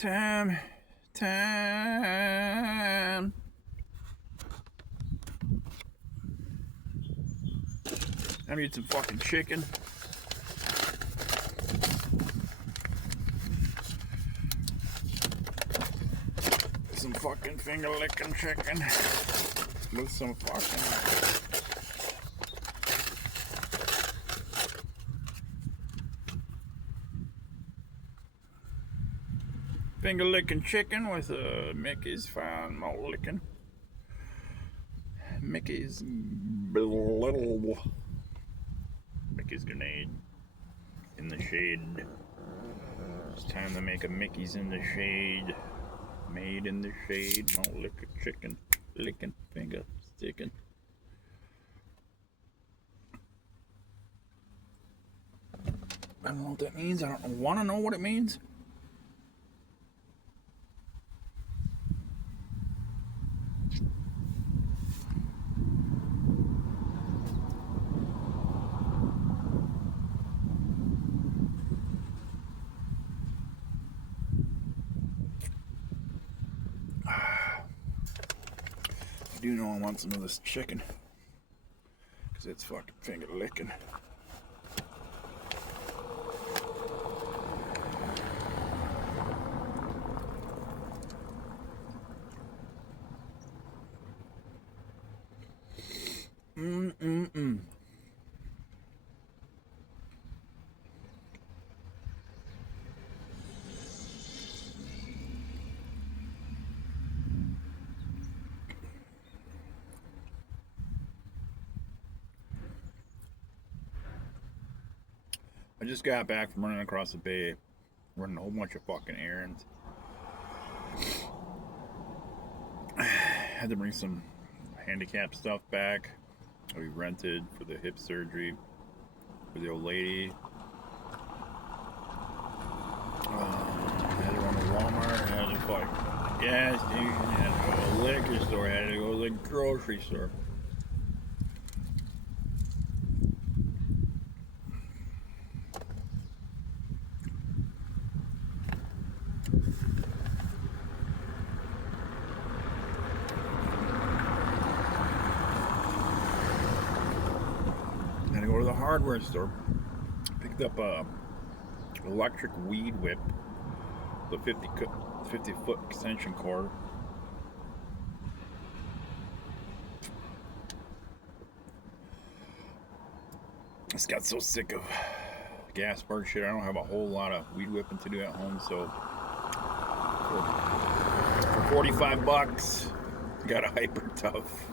Time. I'm eating some fucking chicken. Some fucking finger licking chicken with some fucking finger licking chicken with Mickey's fine malt licking. Mickey's grenade in the shade. It's time to make a Mickey's in the shade. Made in the shade, malt licking chicken, licking finger sticking. I don't know what that means. I don't want to know what it means. I do know I want some of this chicken because it's fucking finger licking. I just got back from running across the bay, running a whole bunch of fucking errands. Had to bring some handicap stuff back we rented for the hip surgery for the old lady. Had to run to Walmart, had to fuck gas station, had to go to a liquor store, had to go to the grocery store. Had to go to the hardware store. Picked up a electric weed whip, the 50-foot extension cord. I just got so sick of gas spark shit. I don't have a whole lot of weed whipping to do at home, so for 45 bucks, got a hyper tough.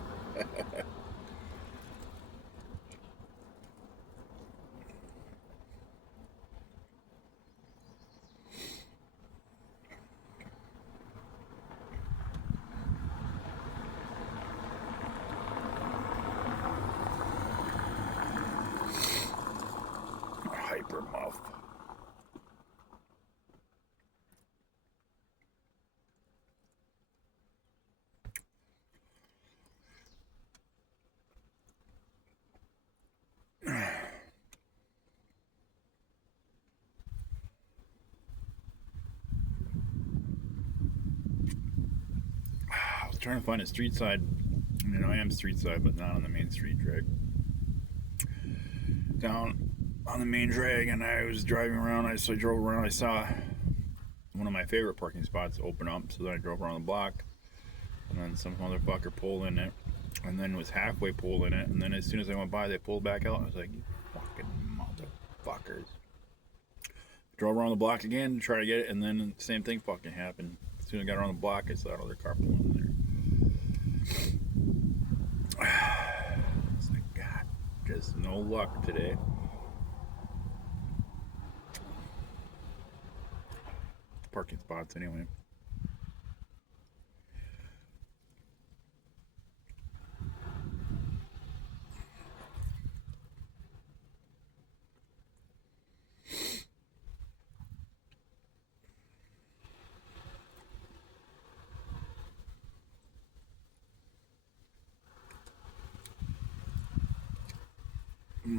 Hyper muff. I was trying to find a street side. I mean, I am street side, but not on the main street drag. Down on the main drag, and I was driving around. I drove around. I saw one of my favorite parking spots open up, so then I drove around the block, and then some motherfucker pulled in it, and then was halfway pulled in it, and then as soon as I went by, they pulled back out. I was like, you fucking motherfuckers. Drove around the block again to try to get it, and then the same thing fucking happened. As soon as I got around the block, I saw another car pulling in there. It's like, God, just no luck today. Parking spots anyway.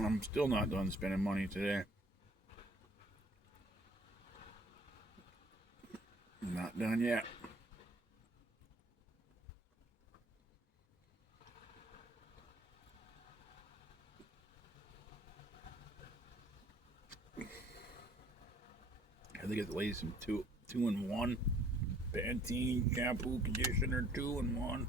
I'm still not done spending money today. Not done yet. I think it's ladies some two in one. Pantene shampoo conditioner 2-in-1.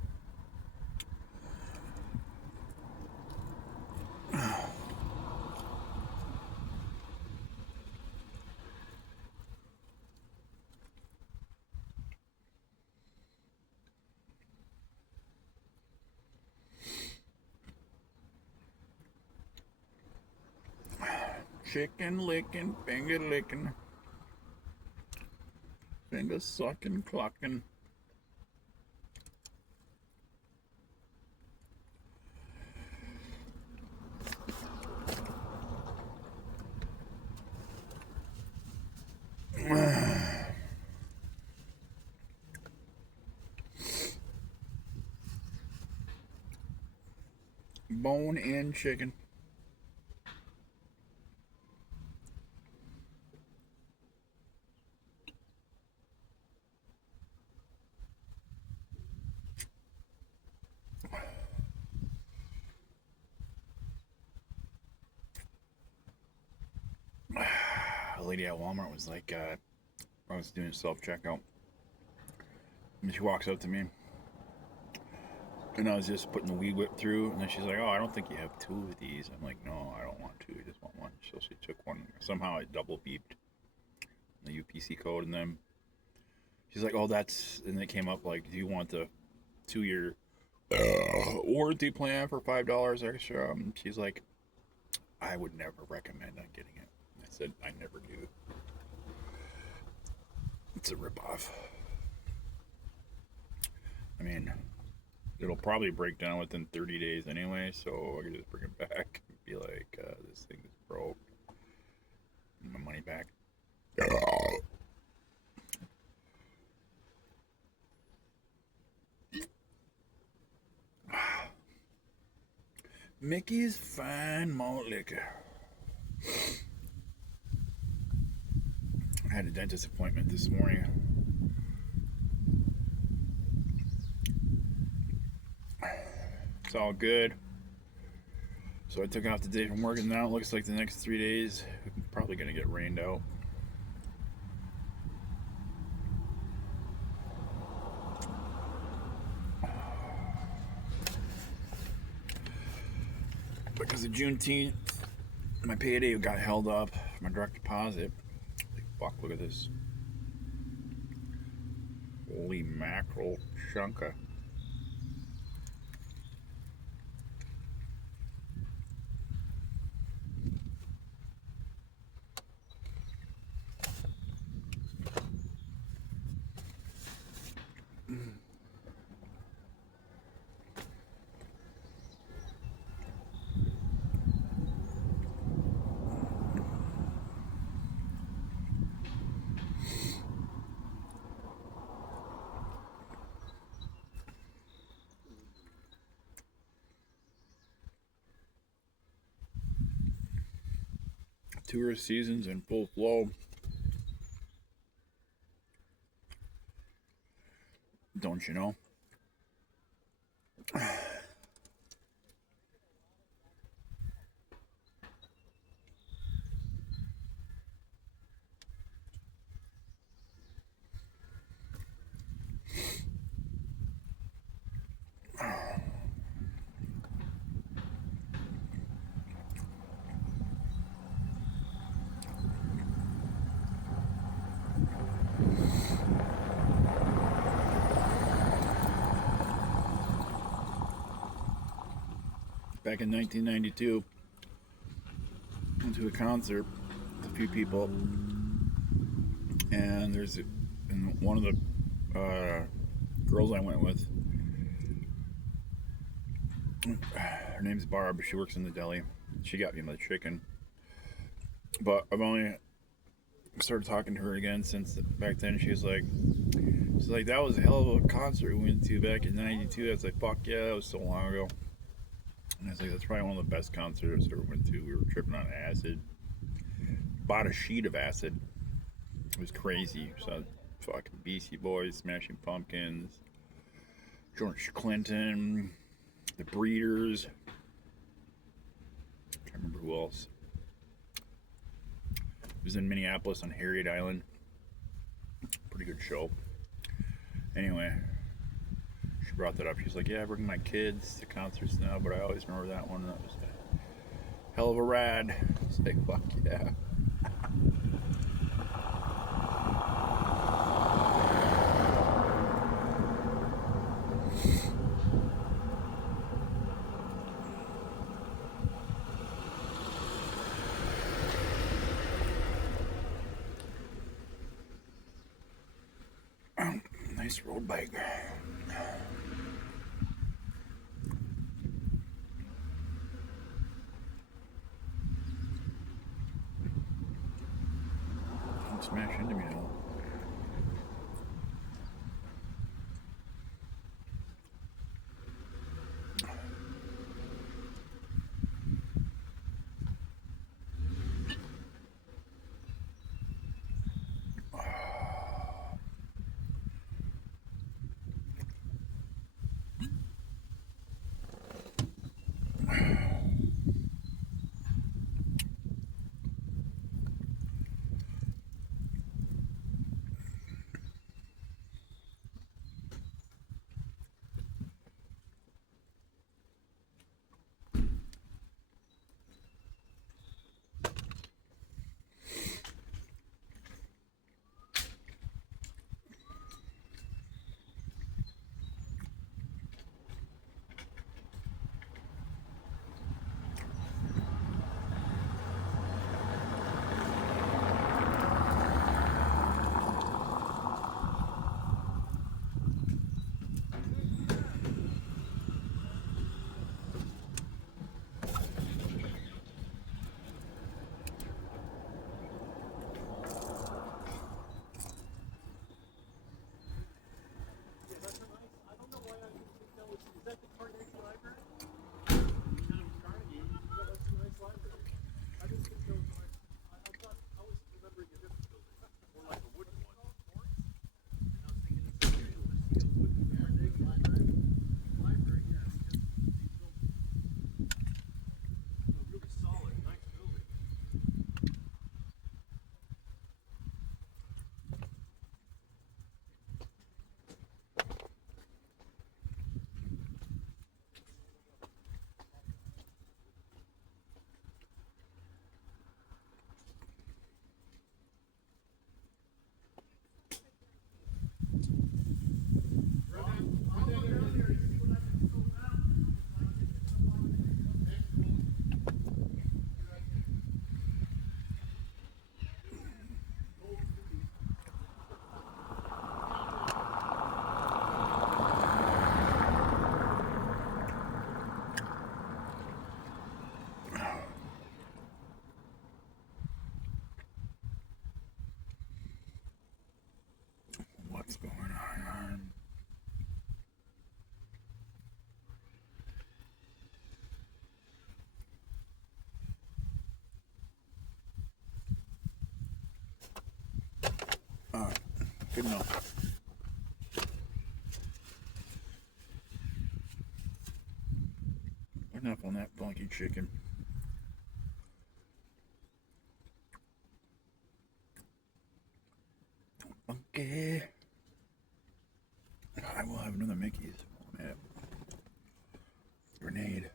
Chicken licking, finger licking, finger sucking, clucking. Bone-in chicken. A lady at Walmart was like, I was doing self-checkout, and she walks up to me, and I was just putting the weed whip through, and then she's like, "Oh, I don't think you have 2 of these." I'm like, "No, I don't want 2. I just want 1." So she took 1. Somehow it double beeped the UPC code, and then she's like, "Oh, that's," and it came up like, "Do you want the 2-year warranty plan for $5 extra?" She's like, "I would never recommend on getting it." I said, "I never do. It's a ripoff. I mean, it'll probably break down within 30 days anyway, so I can just bring it back and be like, this thing is broke. My money back." Mickey's Fine Malt Liquor. I had a dentist appointment this morning. It's all good. So I took off the day from work, and now it looks like the next 3 days we're probably going to get rained out. Because of Juneteenth, my payday got held up, my direct deposit. Like, fuck, look at this. Holy mackerel, Hunka. Tourist season's in full flow. Don't you know? Back in 1992, went to a concert with a few people, and and one of the girls I went with, her name's Barb. She works in the deli. She got me my chicken, but I've only started talking to her again since back then. She's like, "That was a hell of a concert we went to back in '92." I was like, "Fuck yeah, that was so long ago." And I was like, "That's probably one of the best concerts I ever went to." We were tripping on acid. Bought a sheet of acid. It was crazy. So fucking Beastie Boys, Smashing Pumpkins, George Clinton, the Breeders. Can't remember who else. It was in Minneapolis on Harriet Island. Pretty good show. Anyway, she brought that up. She's like, yeah, I bring my kids to concerts now, but I always remember that one. That was a hell of a ride. It's like, fuck yeah. Nice road bike. Don't smash into me at all. What's going on? Alright, good enough. Enough on that funky chicken. Funky. I will have another Mickey's. Grenade.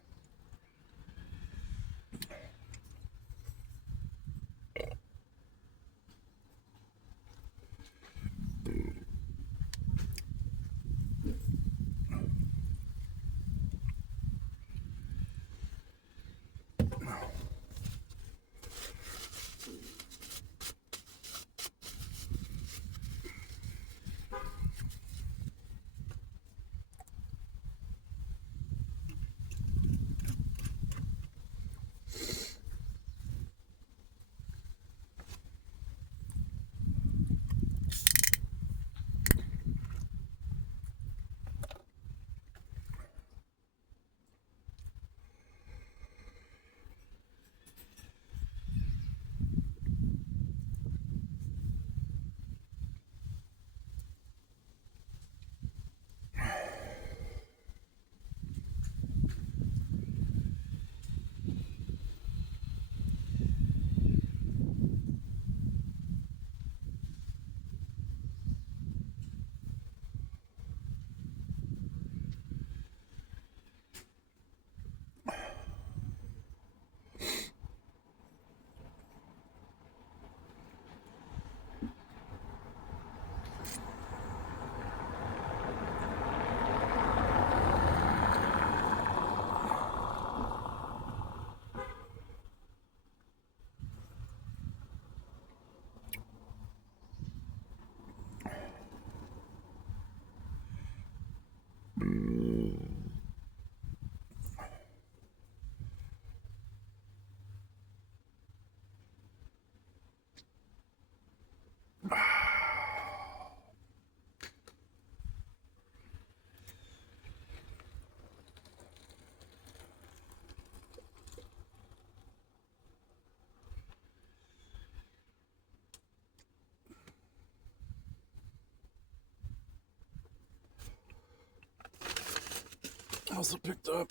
also picked up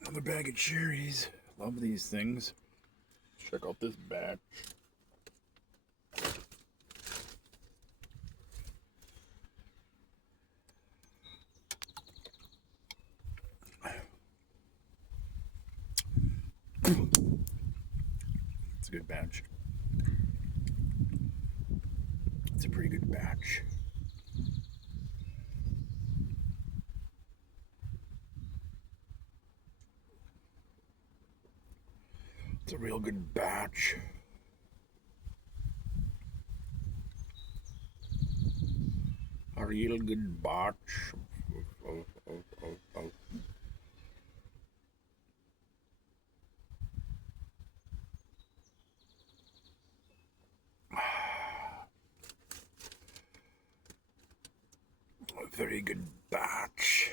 another bag of cherries. Love these things. Check out this batch. It's a good batch. It's a pretty good batch. It's a real good batch. A real good batch. A very good batch.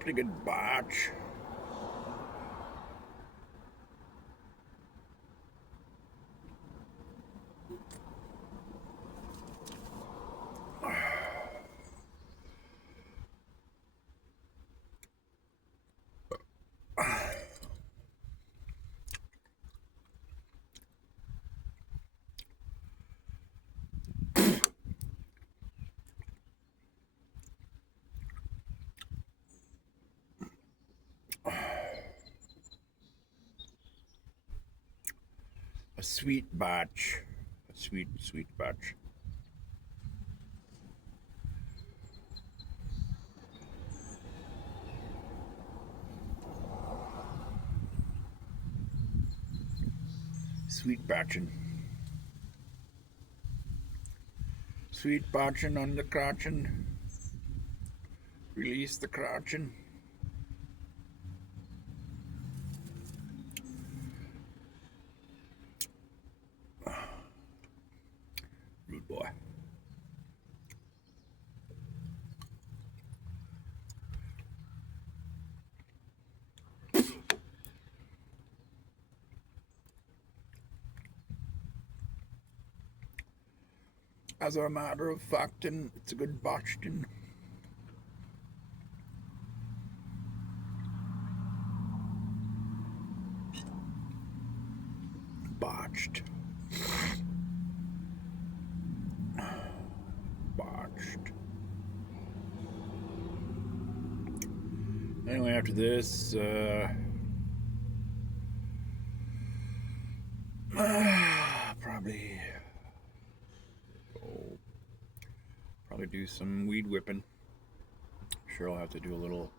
Pretty good batch. A sweet batch. A sweet batch. Sweet batchin'. Sweet batchin' on the crotchin'. Release the crotchin'. Rude boy. As a matter of fact, it's a good botched-in. Botched. Botched. Anyway, after this, probably do some weed whipping. Sure, I'll have to do a little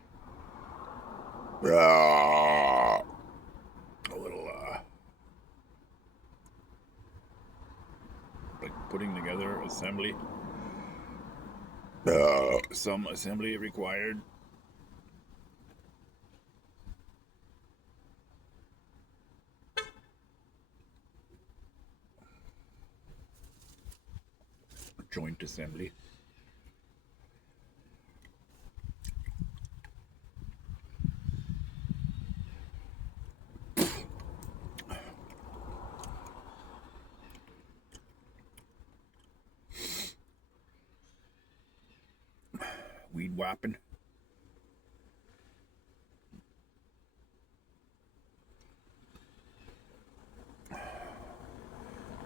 like putting together assembly. Some assembly required. Joint assembly. Weed whapping.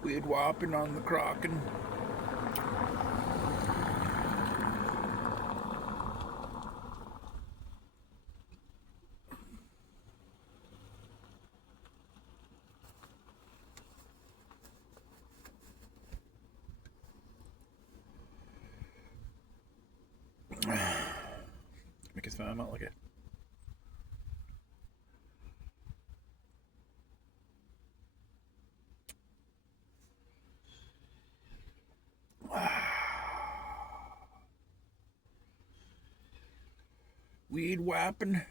Weed whopping on the crockin'. Make it sound out like it. Weed whapping.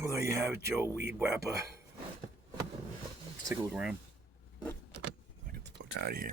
Well, there you have it, Joe Weed Whapper. Let's take a look around. I get the fuck out of here.